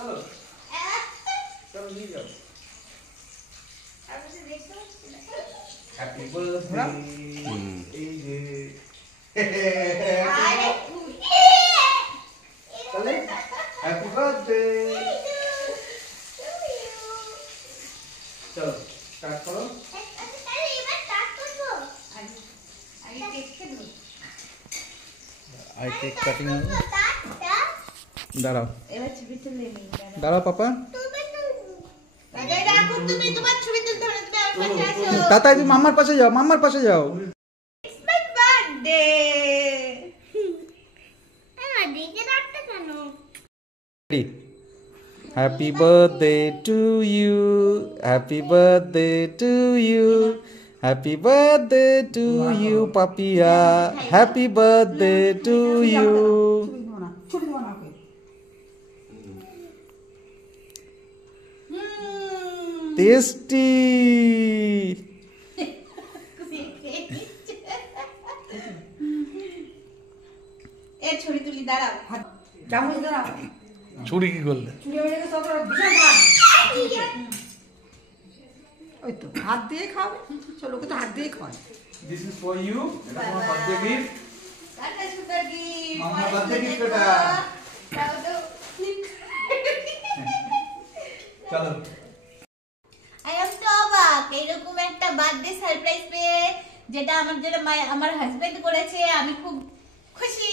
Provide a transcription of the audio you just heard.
चलो चलो ले जाओ हैप्पी बर्थडे चले हैप्पी बर्थडे चलो स्टार्ट करो आई केक कटिंग दाঁড়াও এবার ছবি তুলে নিই দাঁড়াও পাপা তুমি তোমার ছবি তুলতে হবে তুমি আমার পাশে আসো তাতা তুমি মাম্মার পাশে যাও ইটস মাই বার্থডে আমার দিকে রাখতে কেন happy birthday to you happy birthday to you happy birthday to you Papiya happy birthday to you টেস্টি এ ছড়ি তুলি দাঁড়াও চামচ দাঁড়াও ছুরি কি করলে ছুরি হয়ে গেছে সব বিশাল ভাত ওই তো হাত দিয়ে খাও চলো তো হাত দিয়ে খাও দিস ইজ ফর ইউ এটা তোমার বার্থডে গিফট কাটা সুপার গিফট মাম্মা বার্থডে গিফট এটা দাও দাও চলো আই এম সো অবাক এরকম একটা বার্থডে সারপ্রাইজ পেয়ে যেটা আমার হাজবেন্ড করেছে আমি খুব খুশি